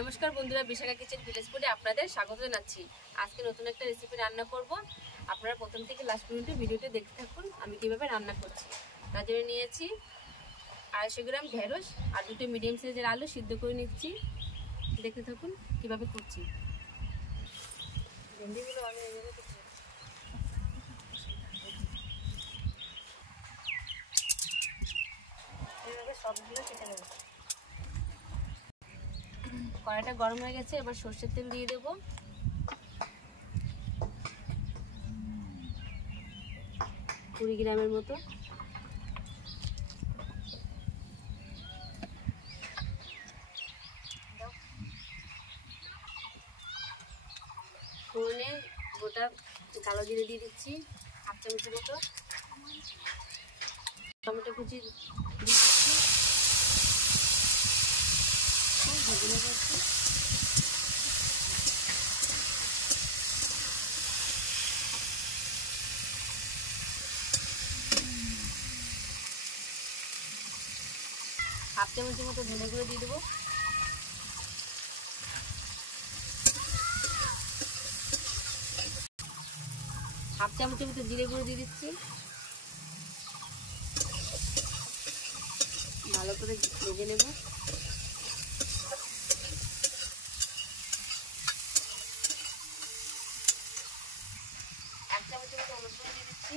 নমস্কার বন্ধুরা, Bishakha kitchen village ফুডে আপনাদের স্বাগত জানাচ্ছি। আজকে নতুন একটা রেসিপি রান্না করব। আপনারা প্রথম থেকে লাস্ট পর্যন্ত ভিডিওটি দেখতে থাকুন আমি কিভাবে রান্না করছি। তার জন্য নিয়েছি 250 গ্রাম ঢেঁড়স আর দুটো মিডিয়াম সাইজের আলু সিদ্ধ করে নিচ্ছি। দেখতে থাকুন কিভাবে করছি। ভেন্ডিগুলো আমি এইভাবে সবগুলো কেটে নেব। কড়াইটা গরম হয়ে গেছে, এবার সরষের তেল দিয়ে দেবো। কুড়ি গ্রামের মতো। ফোড়নে গোটা কালো জিরে দিয়ে দিচ্ছি 1/2 চামচের মতো। টমেটো কুচি দিয়ে দিচ্ছি, ভেজে নেব একটু। হাফ চামচের মতো ধনে গুঁড়ো দিয়ে দেবো। হাফ চামচের মতো জিরে গুঁড়ো দিয়ে দিচ্ছি। ভালো করে ভেজে নেব। এক চামচের মতো হলুদ গুঁড়ো দিয়ে দিচ্ছি।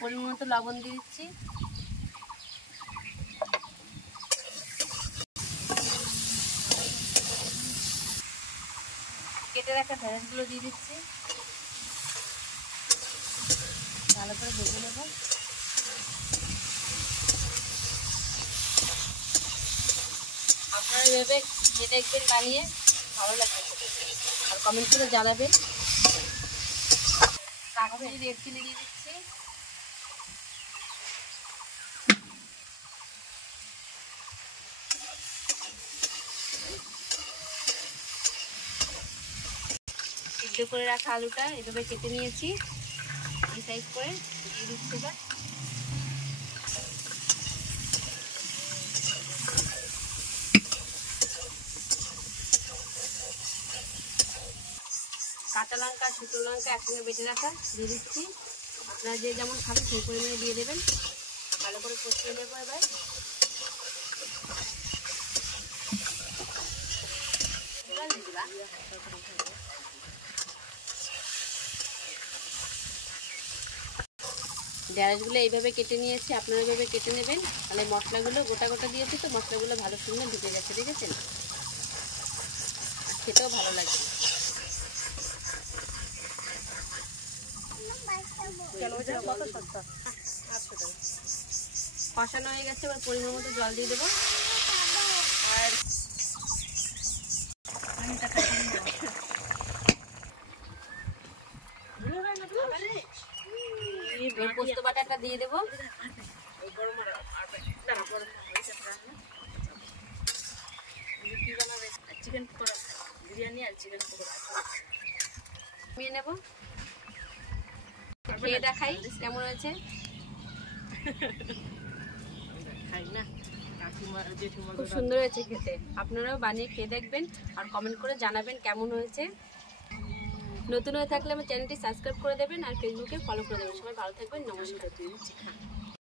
পরিমাণ মতো লবণ দিয়ে দিচ্ছি। কেটে রাখা ঢেঁড়সগুলো দিয়ে দিচ্ছি। ভালো করে ভেজে নেব। আপনারা এভাবে খেয়ে দেখবেন, বানিয়ে ভালো লাগবে আর কমেন্ট করে জানাবেন। কাশ্মীরি রেড চিলি দিয়ে দিচ্ছি। সিদ্ধ করে রাখা আলুটা এভাবে কেটে নিয়েছি, এই সাইজ করে দিয়ে দিচ্ছি। এবার কাঁচা লঙ্কা শুকনো লঙ্কা একসঙ্গে বেটে রাখা দিয়ে দিচ্ছি। আপনারা যে যেমন খাবেন সেই পরিমাণে দিয়ে দেবেন। ভালো করে কষিয়ে নেব। এবার ঢেঁড়সগুলো এইভাবে কেটে নিয়েছি, আপনারা এইভাবে কেটে নেবেন। তাহলে মশলাগুলো গোটা গোটা দিয়েছি, তো মশলাগুলো ভালো সুন্দর ঢুকে গেছে, দেখেছেন? আর খেতেও ভালো লাগবে। কষানো হয়ে গেছে, এবার পরিমাণ মতো জল দিয়ে দেবো। আর পোস্ত বাটাটা দিয়ে দেবো। চিকেন পকোড়া, বিরিয়ানি আর চিকেন পকোড়া নিয়ে নেব। খেয়ে দেখাই কেমন হয়েছে। খুব সুন্দর হয়েছে খেতে। আপনারাও বানিয়ে খেয়ে দেখবেন আর কমেন্ট করে জানাবেন কেমন হয়েছে। নতুন হয়ে থাকলে আমার চ্যানেলটি সাবস্ক্রাইব করে দেবেন আর ফেসবুকে ফলো করে দেবেন। সবাই ভালো থাকবেন। নমস্কার।